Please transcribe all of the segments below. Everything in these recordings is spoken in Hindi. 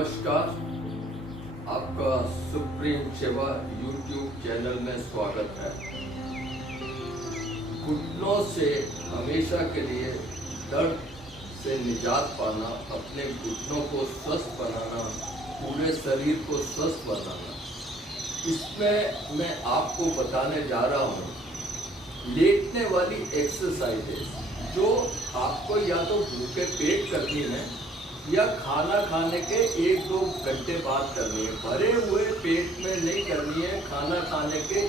नमस्कार, आपका सुप्रीम सेवा यूट्यूब चैनल में स्वागत है। घुटनों से हमेशा के लिए दर्द से निजात पाना, अपने घुटनों को स्वस्थ बनाना, पूरे शरीर को स्वस्थ बनाना, इसमें मैं आपको बताने जा रहा हूँ लेटने वाली एक्सरसाइजेस जो आपको या तो भूखे पेट करनी है या खाना खाने के 1-2 घंटे बाद करनी है। भरे हुए पेट में नहीं करनी है, खाना खाने के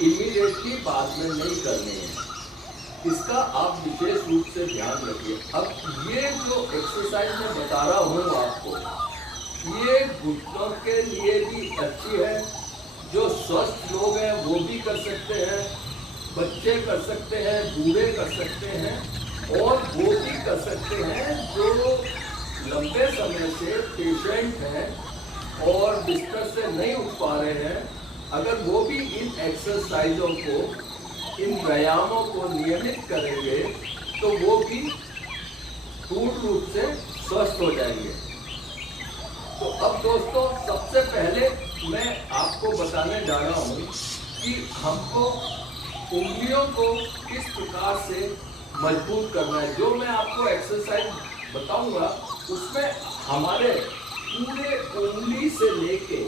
इमीडिएटली बाद में नहीं करनी है। इसका आप विशेष रूप से ध्यान रखिए। अब ये जो एक्सरसाइज मैं बता रहा हूँ आपको, ये घुटनों के लिए भी अच्छी है। जो स्वस्थ लोग हैं वो भी कर सकते हैं, बच्चे कर सकते हैं, बूढ़े कर सकते हैं, और वो भी कर सकते हैं जो लंबे समय से पेशेंट हैं और बिस्तर से नहीं उठ पा रहे हैं। अगर वो भी इन एक्सरसाइजों को, इन व्यायामों को नियमित करेंगे तो वो भी पूर्ण रूप से स्वस्थ हो जाएंगे। तो अब दोस्तों, सबसे पहले मैं आपको बताने जा रहा हूँ कि हमको उंगलियों को किस प्रकार से मजबूत करना है। जो मैं आपको एक्सरसाइज बताऊंगा उसमें हमारे पूरे उंगली से लेके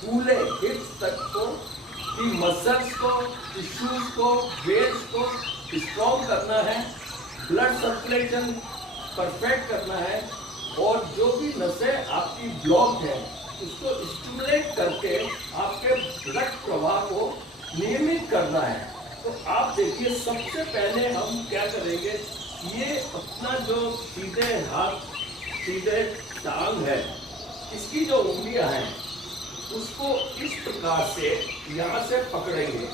पूरे हिप्स तक को की मसल्स को, टिश्यूज को, वेन्स को स्ट्रॉन्ग करना है, ब्लड सर्कुलेशन परफेक्ट करना है, और जो भी नसें आपकी ब्लॉक है उसको स्टिमुलेट करके आपके ब्लड प्रवाह को नियमित करना है। तो आप देखिए, सबसे पहले हम क्या करेंगे, ये अपना जो सीधे हाथ, सीधे टांग है, इसकी जो उंगलियां हैं उसको इस प्रकार से यहाँ से पकड़ेंगे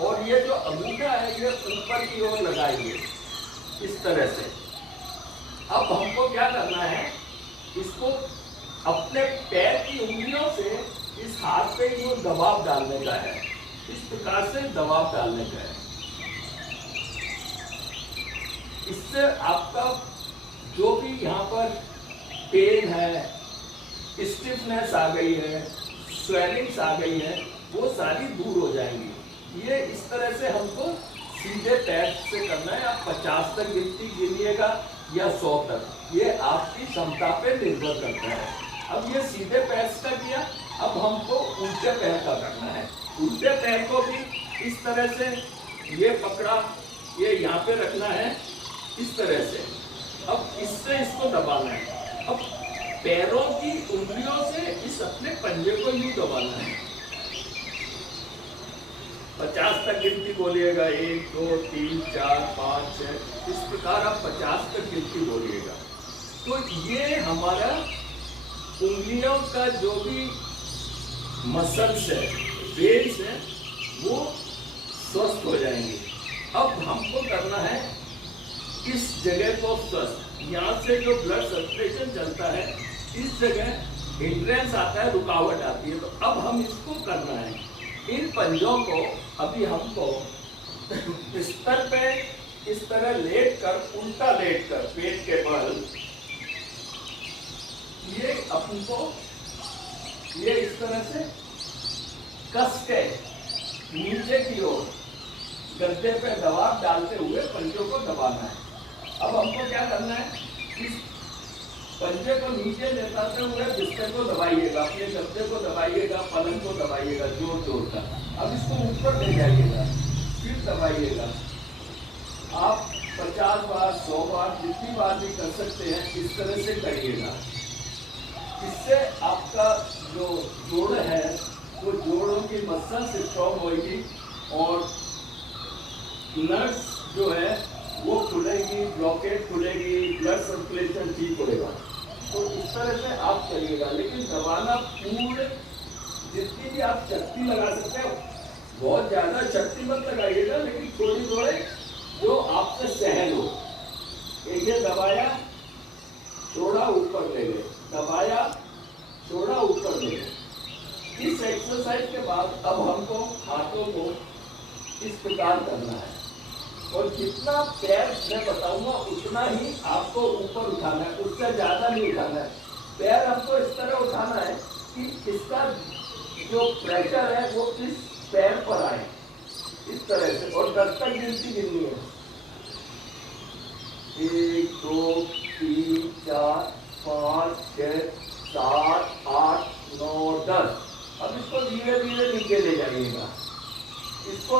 और ये जो अंगूठा है ये ऊपर की ओर लगाएंगे इस तरह से। अब हमको क्या करना है, इसको अपने पैर की उंगलियों से इस हाथ पे वो दबाव डालने का है, इस प्रकार से दबाव डालने का है। इससे आपका जो भी यहाँ पर पेन है, स्टिफनेस आ गई है, स्वेलिंग्स आ गई है, वो सारी दूर हो जाएंगी। ये इस तरह से हमको सीधे पैर से करना है। आप 50 तक गिनती गिनिएगा या 100 तक, ये आपकी क्षमता पे निर्भर करता है। अब ये सीधे पैर का किया, अब हमको उल्टे पैर का करना है। उल्टे पैर को भी इस तरह से ये पकड़ा, ये यहाँ पे रखना है इस तरह से। अब इससे इसको दबाना है। अब पैरों की उंगलियों से इस अपने पंजे को यूं दबाना है। 50 तक गिनती बोलिएगा, 1 2 3 4 5 6, इस प्रकार आप 50 तक गिनती बोलिएगा। तो ये हमारा उंगलियों का जो भी मसल्स है, वेन्स है, वो स्वस्थ हो जाएंगे। अब हमको करना है इस जगह को स्वस्थ। यहाँ से जो ब्लड सर्कुलेशन चलता है, इस जगह हिंड्रेंस आता है, रुकावट आती है। तो अब हम इसको करना है। इन पंजों को अभी हमको बिस्तर पे इस तरह लेट कर, उल्टा लेट कर, पेट के बल, ये अपन को ये इस तरह से कस के नीचे की ओर गद्दे पे दबाव डालते हुए पंजों को दबाना है। अब हमको क्या करना है, इस पंजे को नीचे लेटाते हुए बिस्तर को दबाइएगा, अपने गद्दे को दबाइएगा, पलंग को दबाइएगा जोर जोर का। अब इसको ऊपर ले जाइएगा, फिर दबाइएगा। आप 50 बार, 100 बार, जितनी बार भी कर सकते हैं, इस तरह से करिएगा। इससे आपका जो जोड़ है वो जोड़ों की मसल्स स्ट्रॉन्ग होगी और नर्व्स जो है वो खुलेगी, ब्लॉकेज खुलेगी, ब्लड सर्कुलेशन ठीक होगा। तो इस तरह से आप करिएगा। लेकिन दबाना पूर्ण, जितनी भी आप शक्ति लगा सकते हो, बहुत ज्यादा शक्ति मत लगाइएगा, लेकिन थोड़ी थोड़े जो आपसे सहन हो। ये दबाया, थोड़ा ऊपर ले गए, दबाया, थोड़ा ऊपर ले गए। इस एक्सरसाइज के बाद अब हमको हाथों को इस प्रकार करना है और जितना पैर मैं बताऊंगा उतना ही आपको ऊपर उठाना है, उससे ज्यादा नहीं उठाना है। पैर हमको इस तरह उठाना है कि इसका जो प्रेशर है वो इस पैर पर आए, इस तरह से, और 10 तक गिनती गिननी है। 1 2 3 4 5 6 7 8 9 10। अब इसको धीरे धीरे नीचे ले जाइएगा। इसको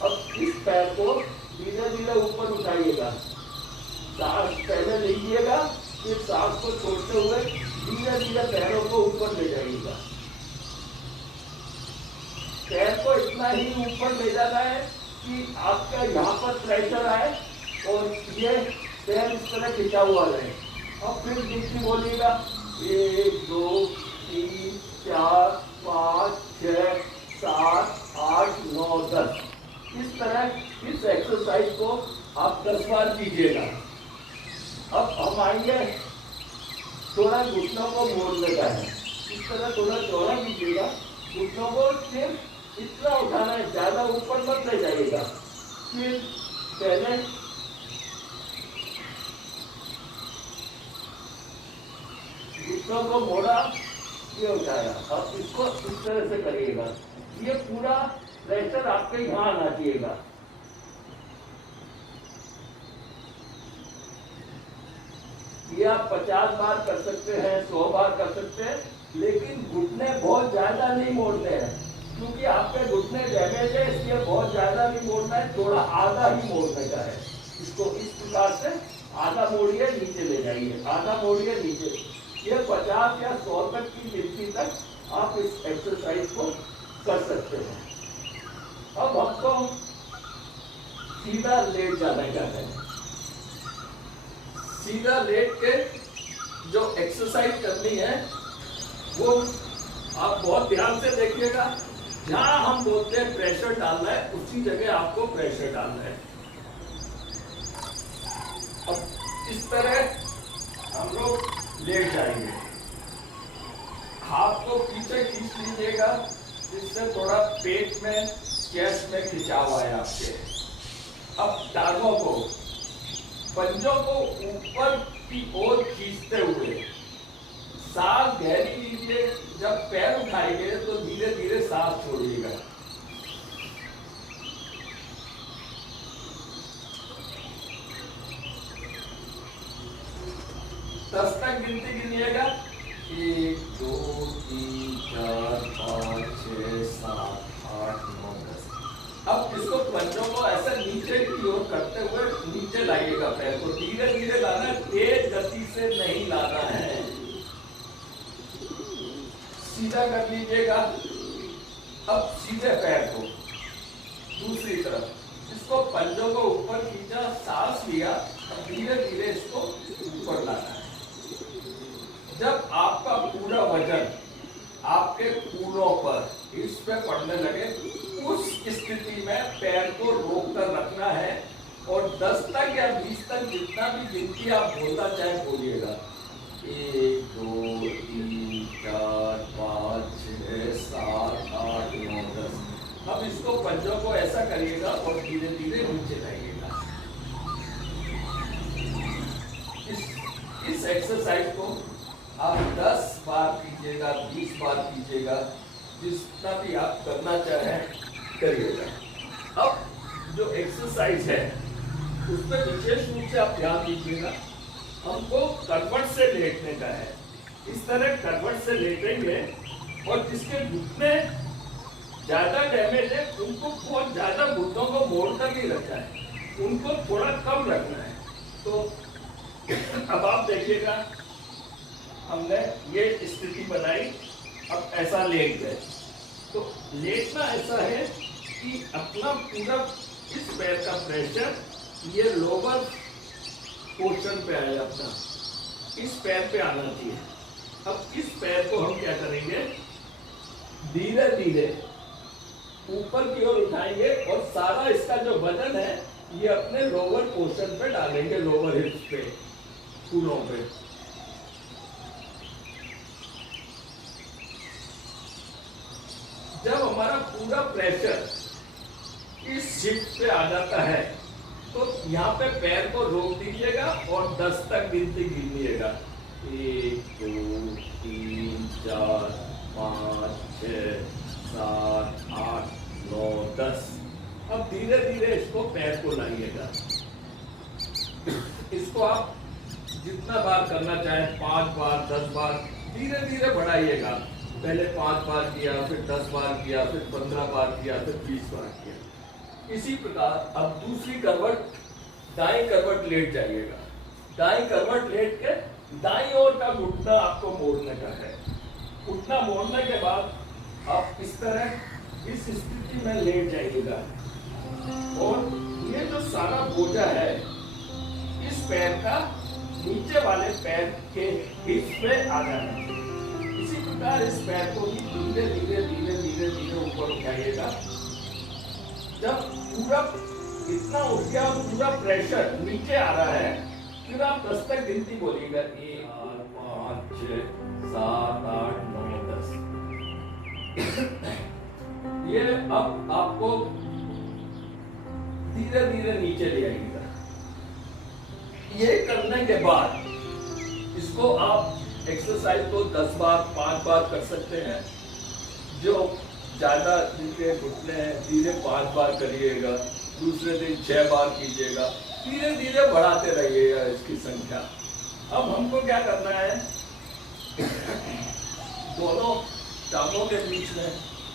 अब इस पैर को धीरे धीरे ऊपर उठाइएगा। सांस पहले लीजिएगा, फिर सांस को छोड़ते हुए धीरे धीरे पैरों को ऊपर ले जाइएगा। पैर को इतना ही ऊपर ले जाना है कि आपका यहाँ पर प्रेशर आए और ये पैर इस तरह खिंचा हुआ रहे। अब फिर गिनती बोलिएगा, 1 2 3 4 5 6 7 8 9 10। इस तरह इस एक्सरसाइज को आप 10 बार कीजिएगा। अब हम आएंगे, थोड़ा घुटनों को मोड़ने का है। इस तरह थोड़ा चौड़ा कीजिएगा, घुटनों को सिर्फ इतना उठाना है, ज्यादा ऊपर मत ले जाइएगा। फिर पहले घुटनों को मोड़ा, ये उठाया। अब इसको इस तरह से करिएगा। ये पूरा प्रेशर आपके यहाँ आना चाहिएगा। ये आप 50 बार कर सकते हैं, 100 बार कर सकते हैं, लेकिन घुटने बहुत ज्यादा नहीं मोड़ने हैं, क्योंकि आपके घुटने डैमेज है, इसलिए बहुत ज्यादा नहीं मोड़ना है, थोड़ा आधा ही मोड़ने का है। इसको इस प्रकार से आधा मोड़िए, नीचे ले जाइए, आधा मोड़िए, नीचे। ये 50 या 100 तक की गिनती तक आप इस एक्सरसाइज को कर सकते हैं। अब हमको सीधा लेट जाने का है। सीधा लेट के जो एक्सरसाइज करनी है वो आप बहुत ध्यान से देखिएगा। जहां हम बोलते हैं प्रेशर डालना है, उसी जगह आपको प्रेशर डालना है। अब इस तरह हम लोग लेट जाएंगे। हाथ को पीछे खींच लीजिएगा, जिससे थोड़ा पेट में, चेस्ट में खिंचाव आए आपके। अब टांगों को, पंजों को ऊपर की ओर खींचते हुए सांस गहरी लीजिए। जब पैर उठाएंगे तो धीरे धीरे सांस छोड़िएगा। दस तक गिनती गिनिएगा। 1 2 3 4 5 6 7 8 9 10। अब इसको पंजों को ऐसा नीचे की ओर करते हुए नीचे लाइएगा। पैर को धीरे धीरे लाना है, तेज गति से नहीं लाना है। सीधा कर लीजिएगा। अब सीधे पैर को दूसरी तरफ, इसको पंजों को ऊपर खींचा, सांस लिया, धीरे धीरे इसको ऊपर लाना है। जब आपका पूरा वजन आपके कूलों पर, इस पे पड़ने लगे, उस स्थिति में पैर को रोक कर रखना है और 10 तक या 20 तक जितना भी गिनती आप बोलना चाहे बोलिएगा। 1 2 3 4 5 6 7 8 9 10। अब इसको पंजों को ऐसा करिएगा और धीरे धीरे नीचे लाइएगा। इस एक्सरसाइज को आप 10 बार कीजिएगा, 20 बार कीजिएगा, जितना भी आप करना चाहें करिएगा। अब जो एक्सरसाइज है उस पर विशेष रूप से आप ध्यान दीजिएगा। हमको करवट से लेटने का है। इस तरह करवट से लेटेंगे और जिसके घुटने ज्यादा डैमेज है उनको बहुत ज्यादा घुटनों को मोड़कर नहीं रखना है, उनको थोड़ा कम रखना है। तो अब आप देखिएगा, हमने ये स्थिति बनाई। अब ऐसा लेट गए। तो लेटना ऐसा है कि अपना पूरा इस पैर का प्रेशर ये लोअर पोर्शन पे आए, अपना इस पैर पे आना चाहिए। अब इस पैर को हम क्या करेंगे, धीरे धीरे ऊपर की ओर उठाएंगे और सारा इसका जो वजन है ये अपने लोअर पोर्शन पे डालेंगे, लोअर हिप्स पे, कूलों पे। जब हमारा पूरा प्रेशर इस हिप पे आ जाता है तो यहाँ पे पैर को रोक दीजिएगा और 10 तक गिनती गिनिएगा। 1 2 3 4 5 6 7 8 9 10। अब धीरे धीरे इसको पैर को लाइएगा। इसको आप जितना बार करना चाहें, 5 बार 10 बार, धीरे धीरे बढ़ाइएगा। पहले 5 बार किया, फिर 10 बार किया, फिर 15 बार किया, फिर 20 बार किया। इसी प्रकार अब दूसरी करवट, दाएं करवट लेट जाइएगा। दाएं करवट लेट के दाईं ओर का घुटना आपको मोड़ने का है। घुटना मोड़ने के बाद आप इस तरह इस स्थिति में लेट जाइएगा और ये जो सारा बोझा है इस पैर का नीचे वाले पैर के हिप में आ जाना है। इसी प्रकार इस पैर को भी धीरे धीरे धीरे धीरे धीरे ऊपर उठाइएगा। जब पूरा इतना उठ गया, पूरा प्रेशर नीचे आ रहा है, फिर आप 10 तक गिनती बोलिएगा। 1 4 5 6 7 8 9 10। ये अब आपको धीरे धीरे नीचे ले आएगा। ये करने के बाद इसको आप एक्सरसाइज को 10 बार 5 बार कर सकते हैं। जो ज्यादा जिनके घुटने हैं धीरे 5 बार करिएगा, दूसरे दिन 6 बार कीजिएगा, धीरे धीरे बढ़ाते रहिएगा इसकी संख्या। अब हमको क्या करना है, दोनों टांगों के बीच में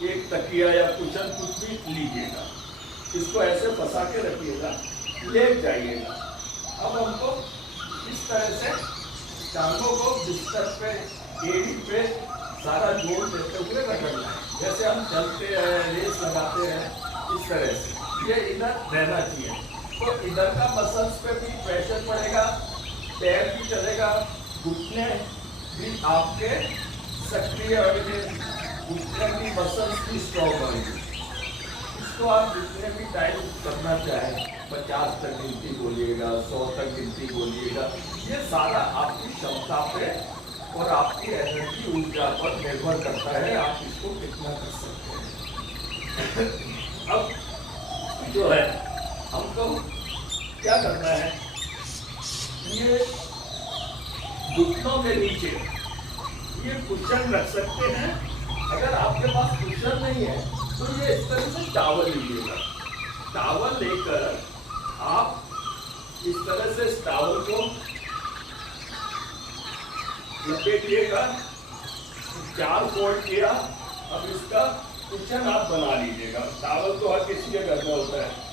एक तकिया या कुशन कुछ भी लीजिएगा, इसको ऐसे फंसा के रखिएगा, लेट जाइएगा। अब हमको इस तरह से टांगों को बिस्तर पे, एड़ी पे सारा जोड़ देते हुए रखना है। जैसे हम चलते हैं, रेस लगाते हैं, इस तरह से ये इधर रहना चाहिए। तो इधर का मसल्स पे भी प्रेशर पड़ेगा, पैर भी चलेगा, घुटने भी आपके सक्रिय होंगे, घुटने की मसल्स भी स्ट्रॉन्ग होंगे। इसको आप जितने भी टाइम करना चाहें, 50 तक गिनती बोलिएगा, 100 तक गिनती बोलिएगा, ये सारा आपकी क्षमता पे और आपकी एनर्जी ऊर्जा पर निर्भर करता है, आप इसको कितना कर सकते हैं। अब जो है हमको क्या करना है, ये घुटनों के नीचे ये कुशन रख सकते हैं। अगर आपके पास कुशन नहीं है तो ये इस तरह से टावल लीजिएगा। टावल लेकर आप इस तरह से इस टावल को लपेटिएगा, 4 फोल्ड किया। अब इसका कुशन आप बना लीजिएगा। टावल तो हर किसी के घर में होता है।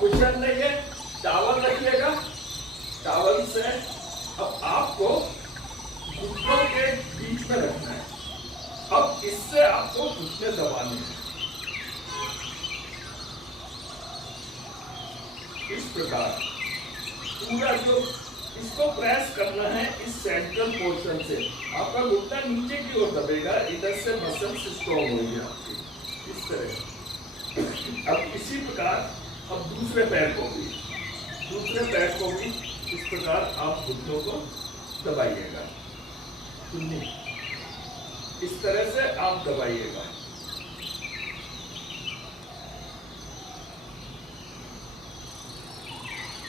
कुशन लेंगे, टावल रखिएगा, टावल से अब आपको घुटनों के बीच में रखना है। अब इससे आपको घुटने दबाने हैं इस प्रकार। पूरा जो इसको प्रेस करना है इस सेंट्रल पोर्शन से। आपका घुटना नीचे की ओर दबेगा, इधर से मसल्स स्ट्रॉन्ग होगी आपकी, इस तरह। अब इसी प्रकार अब दूसरे पैर को भी इस प्रकार आप घुटनों को दबाइएगा। इस तरह से आप दबाइएगा।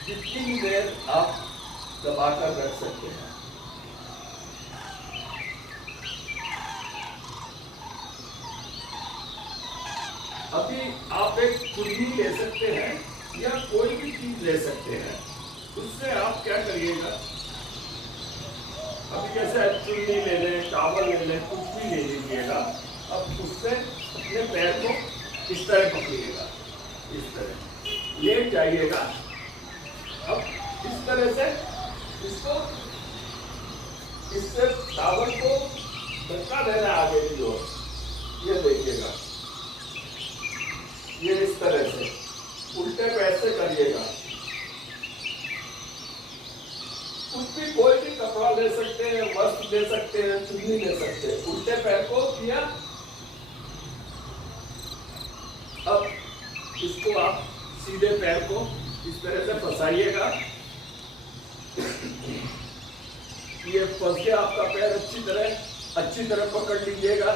जितनी भी देर आप दबाकर रख सकते हैं। अभी आप एक चुन्नी ले सकते हैं या कोई भी चीज ले सकते हैं। उससे आप क्या करिएगा, अभी जैसे चुन्नी ले लें, टावल ले लें, कुछ भी ले लीजिएगा। अब उससे अपने पैर को इस तरह पकड़िएगा, इस तरह लेट जाइएगा। अब इस तरह से इसको, इससे टावल को धक्का देना आगे की ओर, ये देखिएगा, ये इस तरह से उल्टे पैर से करिएगा। कुछ भी, कोई भी कपड़ा ले सकते हैं, वस्त्र ले सकते हैं, चुन्नी ले सकते हैं। उल्टे पैर को किया। अब इसको आप सीधे पैर को इस तरह से फंसाइएगा। ये फंस गया आपका पैर, अच्छी तरह पकड़ लीजिएगा।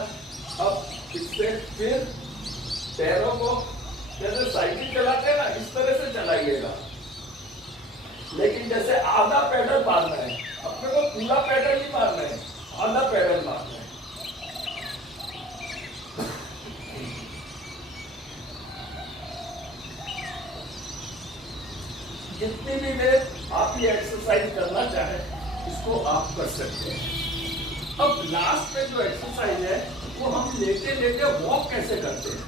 अब इससे फिर पैरों को जैसे साइकिल चलाते हैं ना, इस तरह से चलाइएगा। लेकिन जैसे आधा पैडल मारना है, अपने को पूरा पैडल नहीं मारना है, आधा पैडल मारना है। जितनी भी देर आप ये एक्सरसाइज करना चाहें इसको आप कर सकते हैं। अब लास्ट में जो एक्सरसाइज है वो हम लेटे लेटे वॉक कैसे करते हैं।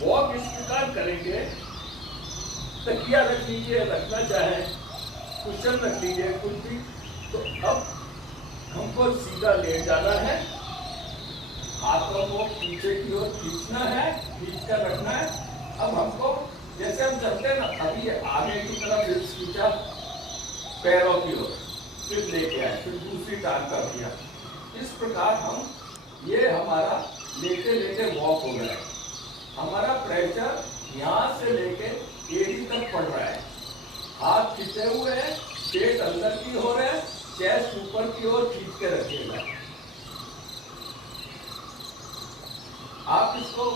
वॉक इस प्रकार करेंगे, तकिया रख लीजिए, रखना चाहे कुशन रख लीजिए, कुछ भी। तो अब हमको सीधा लेट जाना है, हाथों को पीछे की ओर खींचना है, खींच कर रखना है। अब हमको जैसे हम चलते हैं ना, अभी आगे की तरफ हिप्स खींचा, पैरों की ओर, फिर लेके आए, फिर दूसरी टांग कर दिया। इस प्रकार हम, ये हमारा लेटे लेटे वॉक हो गया है। हमारा प्रेशर यहाँ से लेके एड़ी तक पड़ रहा है, हाथ खींचे हुए हैं, पेट अंदर की हो रहा है, चेस्ट ऊपर की ओर खींच के रखिएगा। आप इसको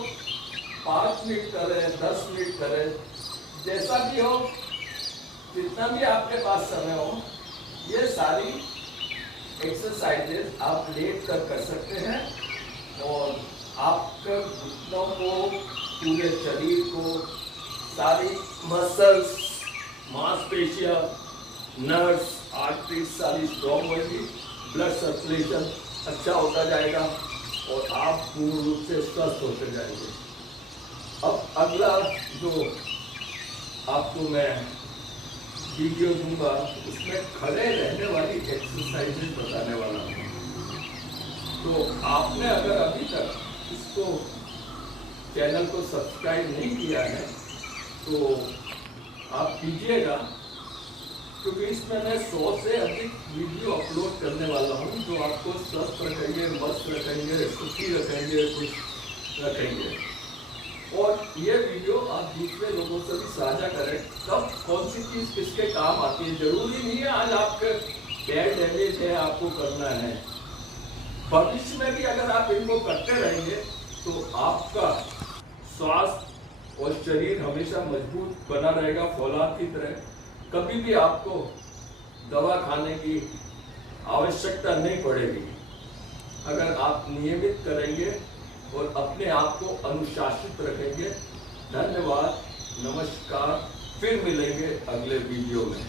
5 मिनट करें, 10 मिनट करें, जैसा भी हो, जितना भी आपके पास समय हो, ये सारी एक्सरसाइजेस आप लेट कर सकते हैं। और आपके घुटनों को, पूरे शरीर को, सारी मसल्स, मांसपेशियां, नर्व्स, आर्टरीज सारी स्ट्रॉन्ग होगी, ब्लड सर्कुलेशन अच्छा होता जाएगा और आप पूर्ण रूप से स्वस्थ होते जाएंगे। अब अगला जो आपको मैं वीडियो दूंगा उसमें खड़े रहने वाली एक्सरसाइजेज बताने वाला हूँ। तो आपने अगर अभी तक इसको चैनल को सब्सक्राइब नहीं किया है तो आप कीजिएगा, क्योंकि इसमें मैं 100 से अधिक वीडियो अपलोड करने वाला हूँ जो आपको स्वस्थ रखेंगे, मस्त रखेंगे, सुखी रखेंगे, खुश रखेंगे। और ये वीडियो आप दूसरे लोगों से भी साझा करें, कब कौन सी चीज़ किसके काम आती है। जरूरी नहीं है आज आपके पैर डैमेज है आपको करना है, भविष्य में भी अगर आप इनको करते रहेंगे तो आपका स्वास्थ्य और शरीर हमेशा मजबूत बना रहेगा, फौलाद की तरह। कभी भी आपको दवा खाने की आवश्यकता नहीं पड़ेगी अगर आप नियमित करेंगे और अपने आप को अनुशासित रखेंगे। धन्यवाद, नमस्कार, फिर मिलेंगे अगले वीडियो में।